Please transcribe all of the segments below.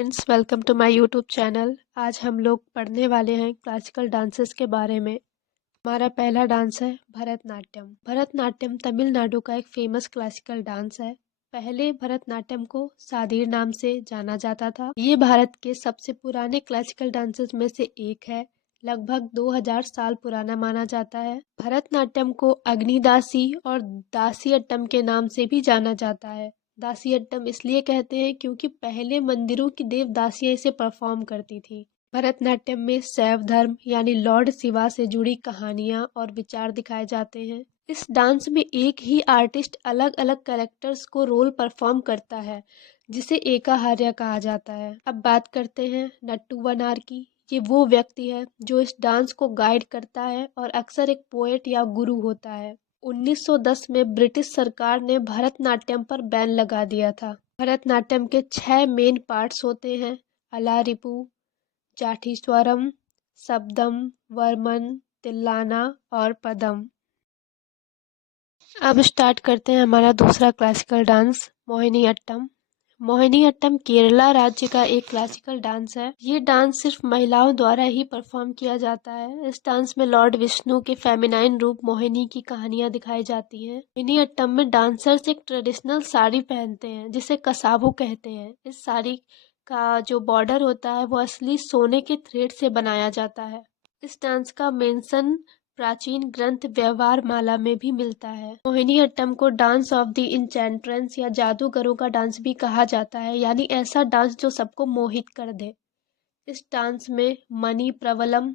Friends, welcome to my YouTube channel. आज हम लोग पढ़ने वाले हैं क्लासिकल डांसेस के बारे में। हमारा पहला डांस है भरतनाट्यम। भरतनाट्यम तमिलनाडु का एक फेमस क्लासिकल डांस है। पहले भरतनाट्यम को सादीर नाम से जाना जाता था। ये भारत के सबसे पुराने क्लासिकल डांसेस में से एक है। लगभग 2000 साल पुराना माना जाता है। भरतनाट्यम को अग्निदासी और दासियट्टम के नाम से भी जाना जाता है। दासियट्टम इसलिए कहते हैं क्योंकि पहले मंदिरों की देवदासियां इसे परफॉर्म करती थी। भरतनाट्यम में शैव धर्म यानी लॉर्ड शिवा से जुड़ी कहानियां और विचार दिखाए जाते हैं। इस डांस में एक ही आर्टिस्ट अलग अलग कैरेक्टर्स को रोल परफॉर्म करता है, जिसे एकाहार्य कहा जाता है। अब बात करते हैं नट्टू बनार की। ये वो व्यक्ति है जो इस डांस को गाइड करता है और अक्सर एक पोएट या गुरु होता है। 1910 में ब्रिटिश सरकार ने भरतनाट्यम पर बैन लगा दिया था। भरतनाट्यम के 6 मेन पार्ट्स होते हैं: अलारिपू, जाठीस्वरम, शब्दम, वर्मन, तिल्लाना और पदम। अब स्टार्ट करते हैं हमारा दूसरा क्लासिकल डांस, मोहिनीअट्टम। मोहिनीअट्टम केरला राज्य का एक क्लासिकल डांस है। ये डांस सिर्फ महिलाओं द्वारा ही परफॉर्म किया जाता है। इस डांस में लॉर्ड विष्णु के फेमिनाइन रूप मोहिनी की कहानियां दिखाई जाती हैं। मोहिनीअट्टम में डांसर्स एक ट्रेडिशनल साड़ी पहनते हैं जिसे कसाबू कहते हैं। इस साड़ी का जो बॉर्डर होता है वो असली सोने के थ्रेड से बनाया जाता है। इस डांस का मेंशन प्राचीन ग्रंथ व्यवहार माला में भी मिलता है। मोहिनीअट्टम को डांस ऑफ द इंचेंट्रेंस या जादूगरों का डांस भी कहा जाता है, यानी ऐसा डांस जो सबको मोहित कर दे। इस डांस में मणि प्रवलम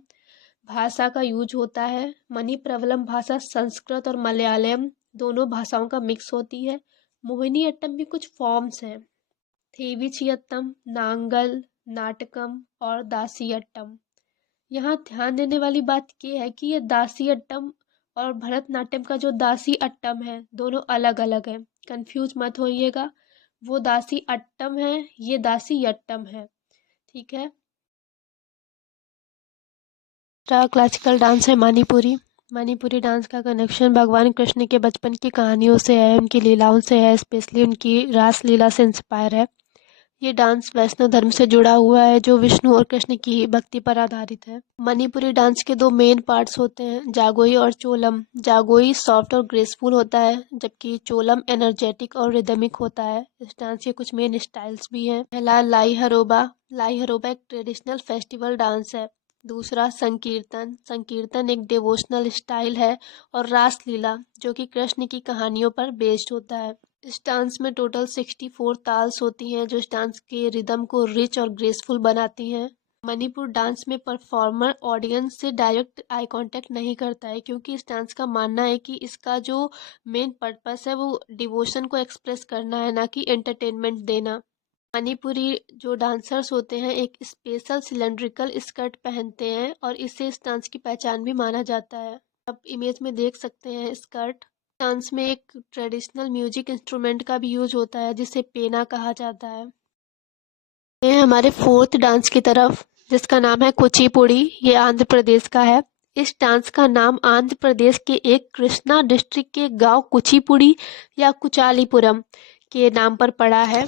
भाषा का यूज होता है। मणि प्रवलम भाषा संस्कृत और मलयालम दोनों भाषाओं का मिक्स होती है। मोहिनीअट्टम में कुछ फॉर्म्स हैं: थेविचियट्टम, नांगल, नाटकम और दासियट्टम। यहाँ ध्यान देने वाली बात ये है कि ये दासी अट्टम और भरतनाट्यम का जो दासी अट्टम है दोनों अलग अलग है। कंफ्यूज मत होइएगा, वो दासी अट्टम है, ये दासी यट्टम है। ठीक है। क्लासिकल डांस है मणिपुरी। मणिपुरी डांस का कनेक्शन भगवान कृष्ण के बचपन की कहानियों से है, उनकी लीलाओं से है, स्पेशली उनकी रास लीला से इंस्पायर है। ये डांस वैष्णव धर्म से जुड़ा हुआ है जो विष्णु और कृष्ण की भक्ति पर आधारित है। मणिपुरी डांस के 2 मेन पार्ट्स होते हैं, जागोई और चोलम। जागोई सॉफ्ट और ग्रेसफुल होता है, जबकि चोलम एनर्जेटिक और रिदमिक होता है। इस डांस के कुछ मेन स्टाइल्स भी हैं। पहला लाई हरोबा। लाई हरोबा एक ट्रेडिशनल फेस्टिवल डांस है। दूसरा संकीर्तन। संकीर्तन एक डिवोशनल स्टाइल है। और रासलीला जो कि कृष्ण की कहानियों पर बेस्ड होता है। इस डांस में टोटल 64 ताल्स होती हैं जो इस डांस के रिदम को रिच और ग्रेसफुल बनाती हैं। मणिपुर डांस में परफॉर्मर ऑडियंस से डायरेक्ट आई कांटेक्ट नहीं करता है, क्योंकि इस डांस का मानना है कि इसका जो मेन पर्पस है वो डिवोशन को एक्सप्रेस करना है, ना कि एंटरटेनमेंट देना। मणिपुरी जो डांसर्स होते हैं एक स्पेशल सिलेंड्रिकल स्कर्ट पहनते हैं और इससे इस डांस की पहचान भी माना जाता है। आप इमेज में देख सकते हैं स्कर्ट। डांस में एक ट्रेडिशनल म्यूजिक इंस्ट्रूमेंट का भी यूज होता है जिसे पेना कहा जाता है। ये हमारे फोर्थ डांस की तरफ, जिसका नाम है कुचिपुड़ी। ये आंध्र प्रदेश का है। इस डांस का नाम आंध्र प्रदेश के एक कृष्णा डिस्ट्रिक्ट के गांव कुचिपुड़ी या कुचालीपुरम के नाम पर पड़ा है।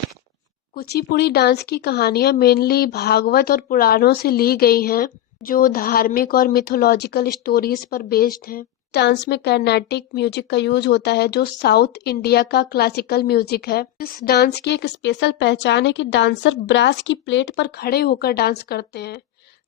कुचिपुड़ी डांस की कहानियां मेनली भागवत और पुराणों से ली गई हैं, जो धार्मिक और मिथोलॉजिकल स्टोरीज पर बेस्ड हैं। डांस में कर्नाटिक म्यूजिक का यूज होता है जो साउथ इंडिया का क्लासिकल म्यूजिक है। इस डांस की एक स्पेशल पहचान है कि डांसर ब्रास की प्लेट पर खड़े होकर डांस करते हैं,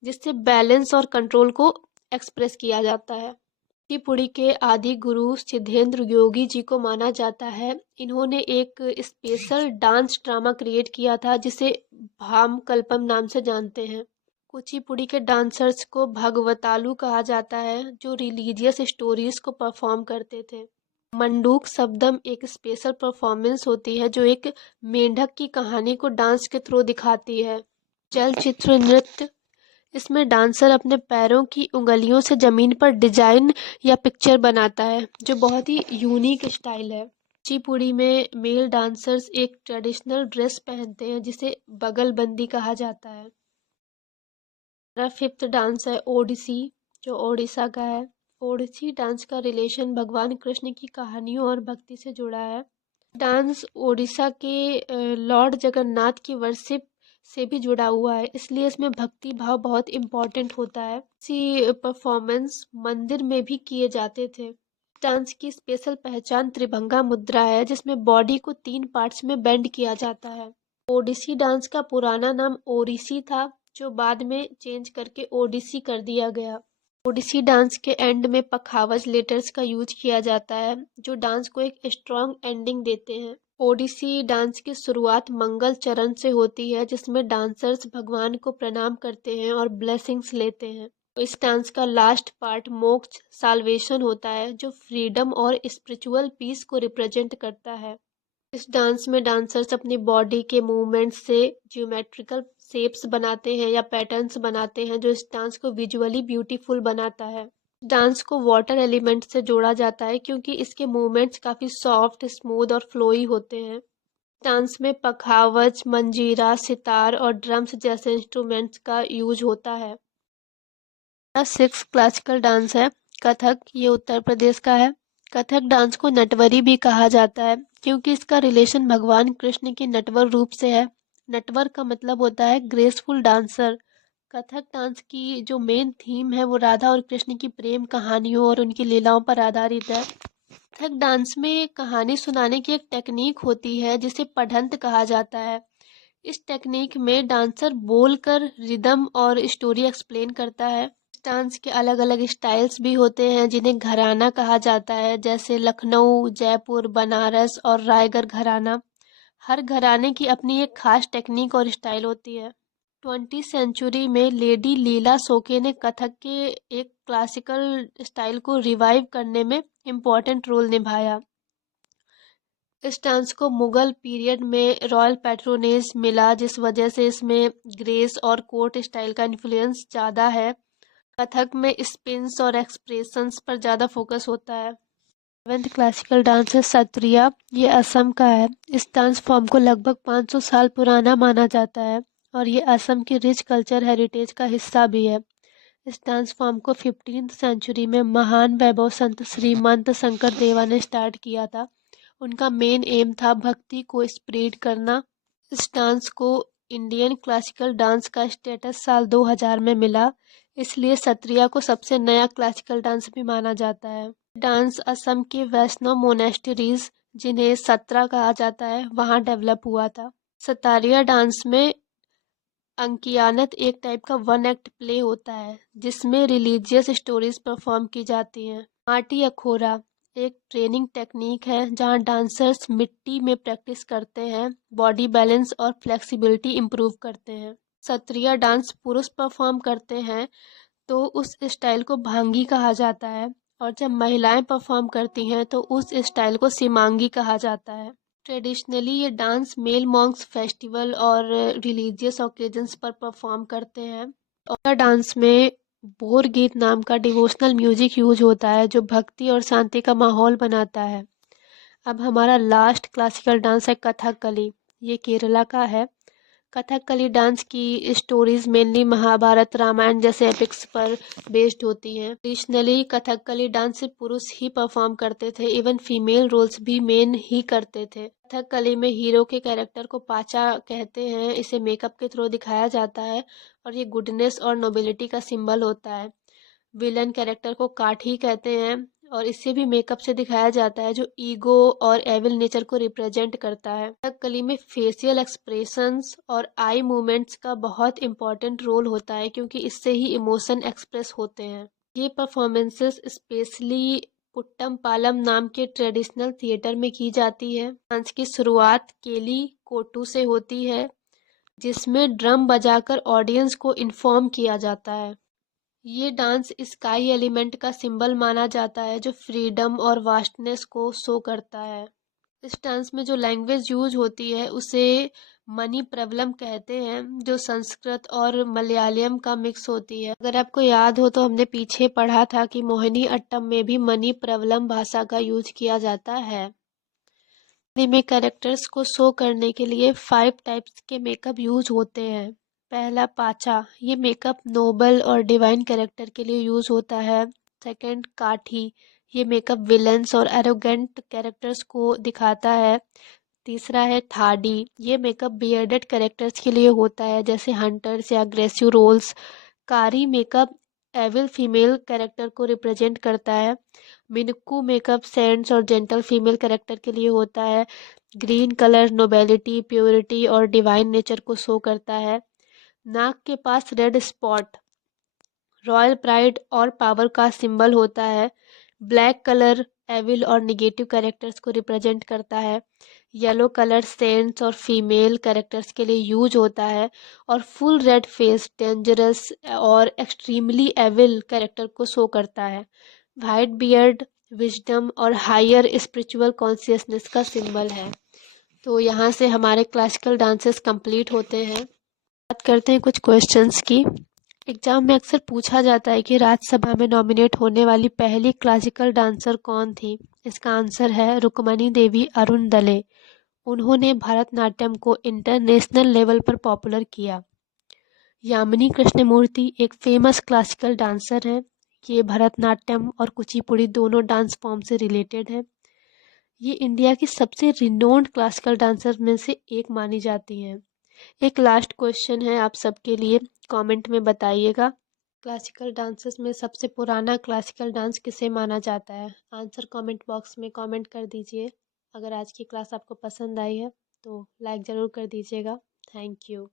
जिससे बैलेंस और कंट्रोल को एक्सप्रेस किया जाता है। कुचिपुड़ी के आदि गुरु सिद्धेंद्र योगी जी को माना जाता है। इन्होंने एक स्पेशल डांस ड्रामा क्रिएट किया था जिसे भाम कल्पम नाम से जानते हैं। कुचिपुड़ी के डांसर्स को भगवतालू कहा जाता है, जो रिलीजियस स्टोरीज को परफॉर्म करते थे। मंडूक शब्दम एक स्पेशल परफॉर्मेंस होती है जो एक मेंढक की कहानी को डांस के थ्रू दिखाती है। चलचित्र नृत्य, इसमें डांसर अपने पैरों की उंगलियों से जमीन पर डिजाइन या पिक्चर बनाता है, जो बहुत ही यूनिक स्टाइल है। कुचिपुड़ी में मेल डांसर्स एक ट्रेडिशनल ड्रेस पहनते हैं जिसे बगलबंदी कहा जाता है। हमारा फिफ्थ डांस है ओडिसी, जो ओडिशा का है। ओडिसी डांस का रिलेशन भगवान कृष्ण की कहानियों और भक्ति से जुड़ा है। डांस ओडिशा के लॉर्ड जगन्नाथ की वर्शिप से भी जुड़ा हुआ है, इसलिए इसमें भक्ति भाव बहुत इम्पोर्टेंट होता है। इसी परफॉर्मेंस मंदिर में भी किए जाते थे। डांस की स्पेशल पहचान त्रिभंगा मुद्रा है, जिसमें बॉडी को 3 पार्ट्स में बेंड किया जाता है। ओडिसी डांस का पुराना नाम ओडिसी था, जो बाद में चेंज करके ओडिसी कर दिया गया। ओडिसी डांस के एंड में पखावज लेटर्स का यूज किया जाता है, जो डांस को एक स्ट्रॉन्ग एंडिंग देते हैं। ओडिसी डांस की शुरुआत मंगल चरण से होती है, जिसमें डांसर्स भगवान को प्रणाम करते हैं और ब्लेसिंग्स लेते हैं। इस डांस का लास्ट पार्ट मोक्ष साल्वेशन होता है, जो फ्रीडम और स्पिरिचुअल पीस को रिप्रेजेंट करता है। इस डांस में डांसर्स अपनी बॉडी के मूवमेंट्स से ज्योमेट्रिकल शेप्स बनाते हैं या पैटर्न्स बनाते हैं, जो इस डांस को विजुअली ब्यूटीफुल बनाता है। डांस को वाटर एलिमेंट से जोड़ा जाता है, क्योंकि इसके मूवमेंट्स काफ़ी सॉफ्ट, स्मूथ और फ्लोई होते हैं। डांस में पखावज, मंजीरा, सितार और ड्रम्स जैसे इंस्ट्रूमेंट्स का यूज होता है। 6 क्लासिकल डांस है कथक। ये उत्तर प्रदेश का है। कथक डांस को नटवरी भी कहा जाता है, क्योंकि इसका रिलेशन भगवान कृष्ण के नटवर रूप से है। नटवर का मतलब होता है ग्रेसफुल डांसर। कथक डांस की जो मेन थीम है वो राधा और कृष्ण की प्रेम कहानियों और उनकी लीलाओं पर आधारित है। कथक डांस में कहानी सुनाने की एक टेक्निक होती है, जिसे पढ़ंत कहा जाता है। इस टेक्निक में डांसर बोलकर रिदम और स्टोरी एक्सप्लेन करता है। डांस के अलग अलग स्टाइल्स भी होते हैं, जिन्हें घराना कहा जाता है, जैसे लखनऊ, जयपुर, बनारस और रायगढ़ घराना। हर घराने की अपनी एक खास टेक्निक और स्टाइल होती है। 20वीं सेंचुरी में लेडी लीला सोके ने कथक के एक क्लासिकल स्टाइल को रिवाइव करने में इम्पोर्टेंट रोल निभाया। इस डांस को मुगल पीरियड में रॉयल पैट्रोनेज मिला, जिस वजह से इसमें ग्रेस और कोर्ट स्टाइल का इन्फ्लुएंस ज़्यादा है। कथक में स्पिन्स और एक्सप्रेशंस पर ज़्यादा फोकस होता है। 7th क्लासिकल डांस है सत्रिया। ये असम का है। इस डांस फॉर्म को लगभग 500 साल पुराना माना जाता है और ये असम की रिच कल्चर हेरिटेज का हिस्सा भी है। इस डांस फॉर्म को 15th सेंचुरी में महान वैभव संत श्रीमंत शंकर देवा ने स्टार्ट किया था। उनका मेन एम था भक्ति को स्प्रेड करना। इस डांस को इंडियन क्लासिकल डांस का स्टेटस साल 2000 में मिला, इसलिए सत्रिया को सबसे नया क्लासिकल डांस भी माना जाता है। डांस असम के वैष्णव मोनेस्टरीज, जिन्हें सत्रा कहा जाता है, वहाँ डेवलप हुआ था। सतारिया डांस में अंकियानत एक टाइप का 1 एक्ट प्ले होता है, जिसमें रिलीजियस स्टोरीज परफॉर्म की जाती हैं। माटी अखोरा एक ट्रेनिंग टेक्निक है, जहां डांसर्स मिट्टी में प्रैक्टिस करते हैं, बॉडी बैलेंस और फ्लेक्सिबिलिटी इम्प्रूव करते हैं। सत्रिया डांस पुरुष परफॉर्म करते हैं तो उस स्टाइल को भांगी कहा जाता है, और जब महिलाएं परफॉर्म करती हैं तो उस स्टाइल को सिमांगी कहा जाता है। ट्रेडिशनली ये डांस मेल मॉन्क्स फेस्टिवल और रिलीजियस ओकेजन्स पर परफॉर्म करते हैं। और डांस में बोर गीत नाम का डिवोशनल म्यूजिक यूज होता है, जो भक्ति और शांति का माहौल बनाता है। अब हमारा लास्ट क्लासिकल डांस है कथकली। ये केरला का है। कथकली डांस की स्टोरीज मेनली महाभारत, रामायण जैसे एपिक्स पर बेस्ड होती हैं। ट्रेडिशनली कथकली डांस सिर्फ पुरुष ही परफॉर्म करते थे, इवन फीमेल रोल्स भी मेन ही करते थे। कथकली में हीरो के कैरेक्टर को पाचा कहते हैं। इसे मेकअप के थ्रू दिखाया जाता है और ये गुडनेस और नोबिलिटी का सिंबल होता है। विलन कैरेक्टर को काठी कहते हैं और इसे भी मेकअप से दिखाया जाता है, जो ईगो और एविल नेचर को रिप्रेजेंट करता है। कथकली में फेशियल एक्सप्रेशंस और आई मूवमेंट्स का बहुत इंपॉर्टेंट रोल होता है, क्योंकि इससे ही इमोशन एक्सप्रेस होते हैं। ये परफॉर्मेंसेस स्पेशली पुट्टम पालम नाम के ट्रेडिशनल थिएटर में की जाती है। डांस की शुरुआत केली कोटू से होती है, जिसमें ड्रम बजाकर ऑडियंस को इन्फॉर्म किया जाता है। ये डांस स्काई एलिमेंट का सिंबल माना जाता है, जो फ्रीडम और वास्टनेस को शो करता है। इस डांस में जो लैंग्वेज यूज होती है उसे मनी प्रवलम कहते हैं, जो संस्कृत और मलयालम का मिक्स होती है। अगर आपको याद हो तो हमने पीछे पढ़ा था कि मोहिनी अट्टम में भी मनी प्रवलम भाषा का यूज किया जाता है। में कैरेक्टर्स को शो करने के लिए 5 टाइप्स के मेकअप यूज होते हैं। पहला पाचा, ये मेकअप नोबल और डिवाइन कैरेक्टर के लिए यूज होता है। सेकंड काठी, ये मेकअप विलन्स और एरोगेंट कैरेक्टर्स को दिखाता है। तीसरा है थाडी। ये मेकअप बियर्डेड कैरेक्टर्स के लिए होता है, जैसे हंटर्स या अग्रेसिव रोल्स। कारी मेकअप एविल फीमेल कैरेक्टर को रिप्रेजेंट करता है। मिनुक्कू मेकअप सेंट्स और जेंटल फीमेल कैरेक्टर के लिए होता है। ग्रीन कलर नोबेलिटी, प्योरिटी और डिवाइन नेचर को शो करता है। नाक के पास रेड स्पॉट रॉयल प्राइड और पावर का सिंबल होता है। ब्लैक कलर एविल और निगेटिव कैरेक्टर्स को रिप्रेजेंट करता है। येलो कलर सेंट्स और फीमेल कैरेक्टर्स के लिए यूज होता है। और फुल रेड फेस डेंजरस और एक्सट्रीमली एविल कैरेक्टर को शो करता है। वाइट बियर्ड विजडम और हायर स्पिरिचुअल कॉन्शियसनेस का सिंबल है। तो यहाँ से हमारे क्लासिकल डांसेस कंप्लीट होते हैं। बात करते हैं कुछ क्वेश्चंस की। एग्जाम में अक्सर पूछा जाता है कि राज्यसभा में नॉमिनेट होने वाली पहली क्लासिकल डांसर कौन थी। इसका आंसर है रुक्मणी देवी अरुणदले। उन्होंने भरतनाट्यम को इंटरनेशनल लेवल पर पॉपुलर किया। यामिनी कृष्णमूर्ति एक फेमस क्लासिकल डांसर हैं। ये भरतनाट्यम और कुचिपुड़ी दोनों डांस फॉर्म से रिलेटेड है। ये इंडिया की सबसे रिनोन्ड क्लासिकल डांसर में से एक मानी जाती हैं। एक लास्ट क्वेश्चन है आप सबके लिए, कमेंट में बताइएगा। क्लासिकल डांसेस में सबसे पुराना क्लासिकल डांस किसे माना जाता है? आंसर कमेंट बॉक्स में कमेंट कर दीजिए। अगर आज की क्लास आपको पसंद आई है तो लाइक ज़रूर कर दीजिएगा। Thank you.